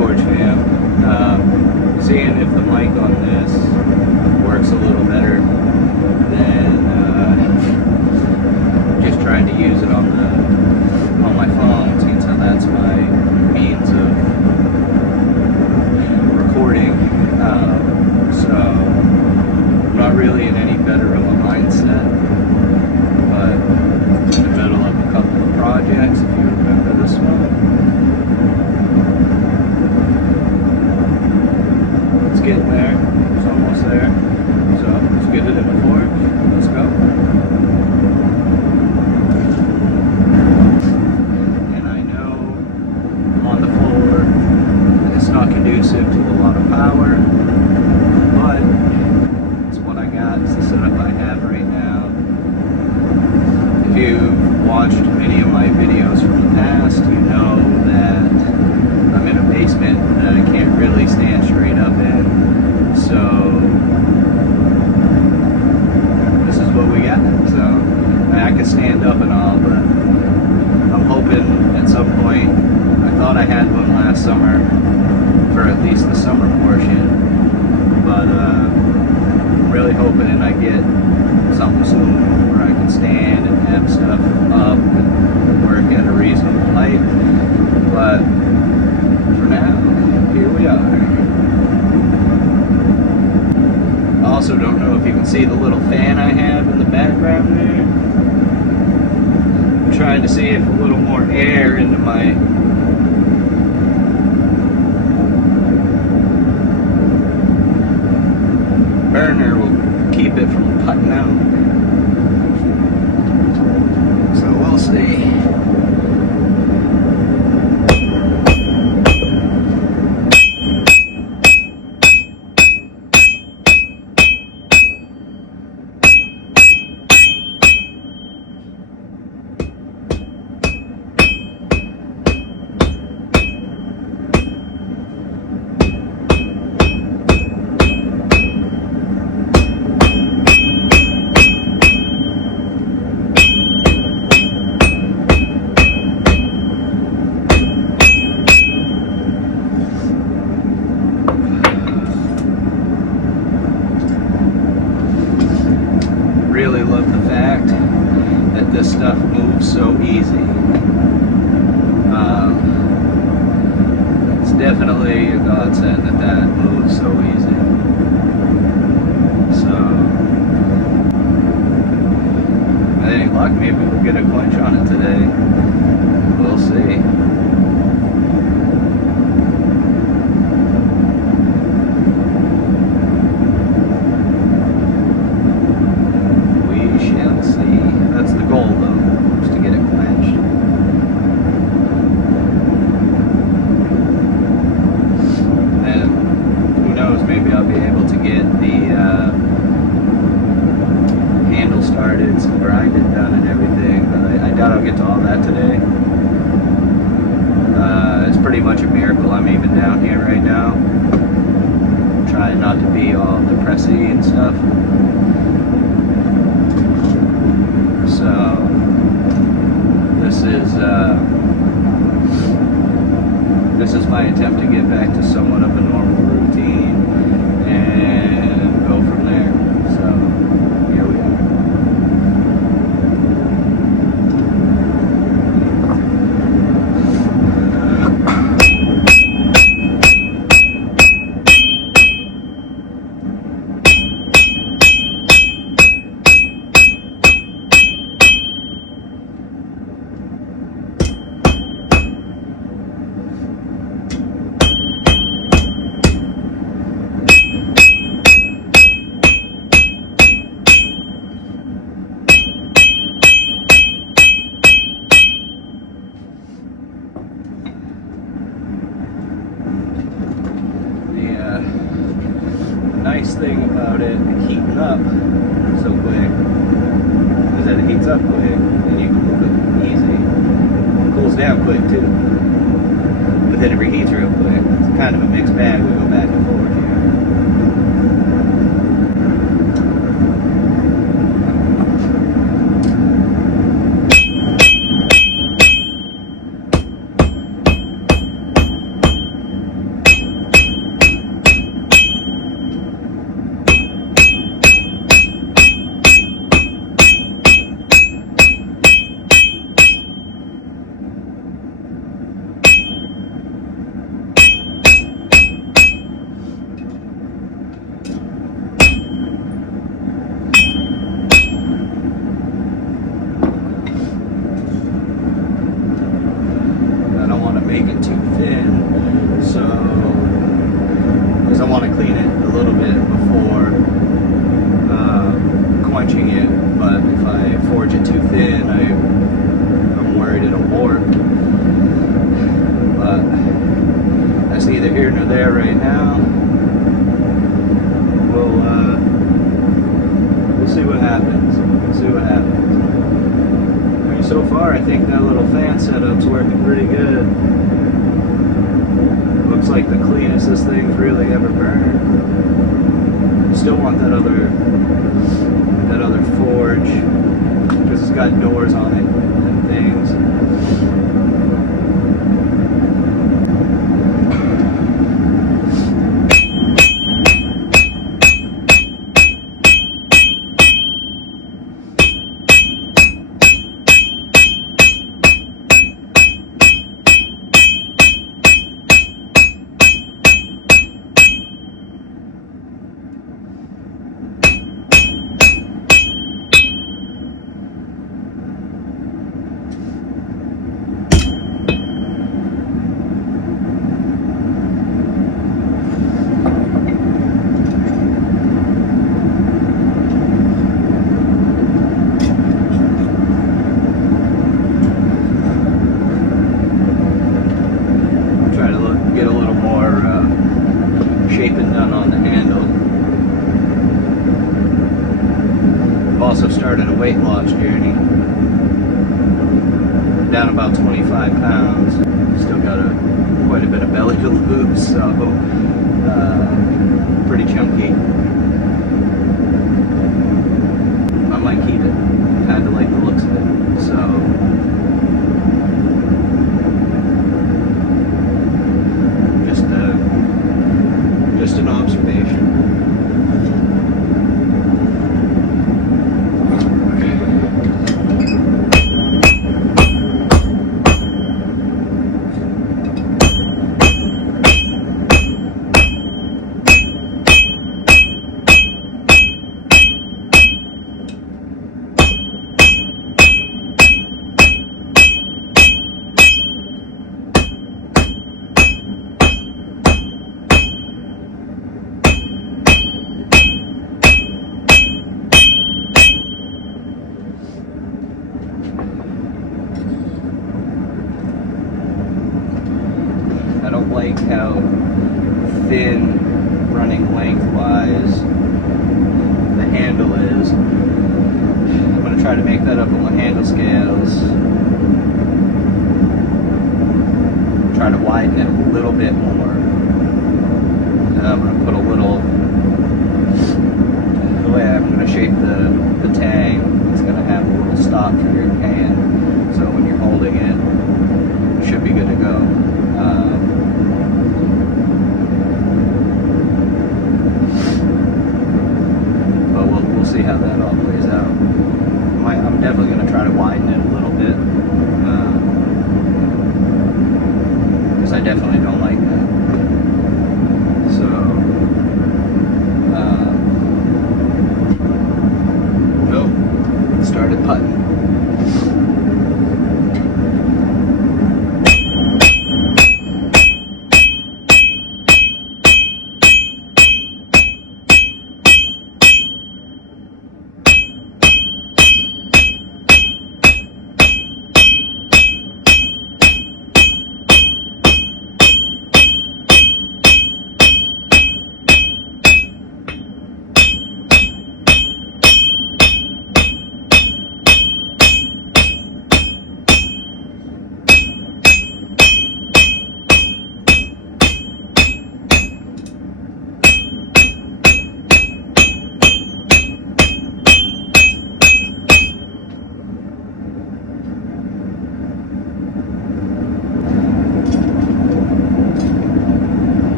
Forge fam. Seeing if the mic on this works a little better than just trying to use it on my phone, since that's my means of recording. So I'm not really in any better of a mindset, but in the middle of a couple of projects, if you remember this one. It's getting there. It's almost there. So let's get it in the forge. Let's go. And I know I'm on the floor. It's not conducive to a lot of power, but it's what I got. It's the setup I have right now. If you've watched any of my videos from the past, you know that I'm in a basement that I can't really stand straight up in. So this is what we got. So I can stand up and all, but I'm hoping at some point. I thought I had one last summer for at least the summer portion, but I'm really hoping that I get something soon where I can stand and have stuff up and work at a reasonable height. But for now, here we are. I also don't know if you can see the little fan I have in the background there. I'm trying to see if a little more air into my burner will keep it from putting out. So we'll see. Really love the fact that this stuff moves so easy. It's definitely a godsend that moves so easy. So, with any luck, maybe we'll get a quench on it today. We'll see. That's the goal, though, is to get it quenched. And who knows, maybe I'll be able to get the handle started, some grinding done and everything, but I doubt I'll get to all that today. It's pretty much a miracle I'm even down here right now. I'm trying not to be all depressing and stuff. So this is my attempt to get back to somewhat of a normal routine and go from there. So here we are. Nice thing about it heating up so quick is that it heats up quick and you can move it easy. It cools down quick too, but then it reheats real quick. It's kind of a mixed bag. We go back and forth here. far, I think that little fan setup's working pretty good. Looks like the cleanest this thing's really ever burned. Still want that other forge, because it's got doors on it and things. Also started a weight loss journey, down about 25 pounds. Still got quite a bit of belly to lose, so pretty chunky. I might keep it. Kind of like the looks of it. So just an observation. I don't like how thin running lengthwise the handle is. I'm going to try to make that up on the handle scales. Try to widen it a little bit more. And I'm going to put a little, the way I'm going to shape the tang, it's going to have a little stop for your hand. So when you're holding it, it should be good to go. But we'll see how that all plays out. I'm definitely going to try to widen it a little bit, because I definitely don't like that. So nope, started putting.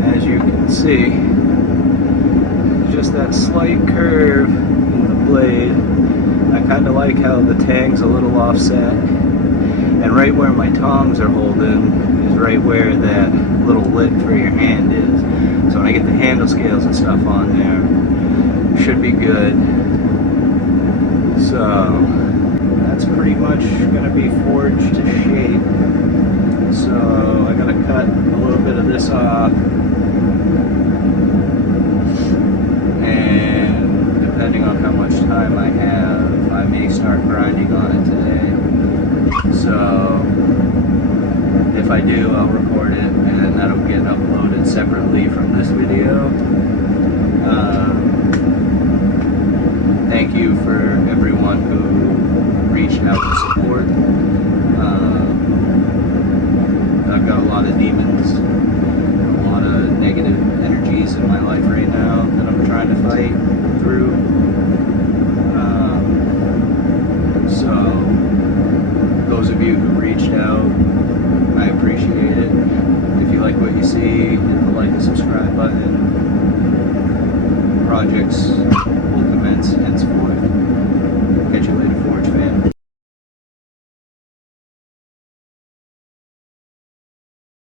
As you can see, just that slight curve in the blade. I kind of like how the tang's a little offset, and right where my tongs are holding is right where that little lip for your hand is. So when I get the handle scales and stuff on there, it should be good. So that's pretty much going to be forged to shape. So I gotta cut a little bit of this off, and depending on how much time I have, I may start grinding on it today. So if I do, I'll record it, and then that'll get uploaded separately from this video. thank you for everyone who reached out to support. I've got a lot of demons, a lot of negative energies in my life right now that I'm trying to fight through. So those of you who reached out, I appreciate it. If you like what you see, hit the like and subscribe button. Projects will commence henceforth. Catch you later, Forge fan.